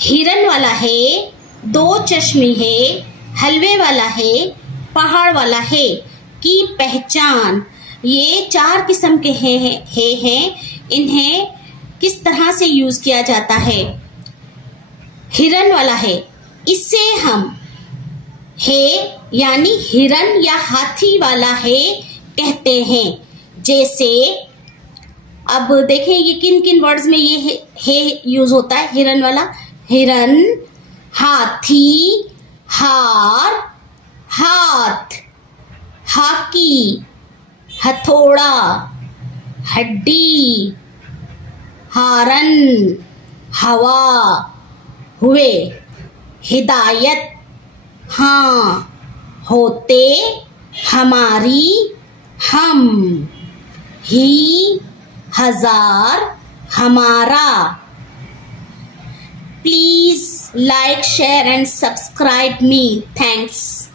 हिरन वाला है, दो चश्मे है, हलवे वाला है, पहाड़ वाला है की पहचान। ये चार किस्म के हैं। इन्हें किस तरह से यूज किया जाता है? हिरन वाला है, इससे हम है यानी हिरन या हाथी वाला है कहते हैं। जैसे अब देखें ये किन किन वर्ड्स में ये है यूज होता है हिरन वाला। हिरन, हाथी, हार, हाथ, हाकी, हथौड़ा, हड्डी, हारन, हवा, हुए, हिदायत, हाँ, होते, हमारी, हम, ही, हजार, हमारा। Please like, share and subscribe me. Thanks.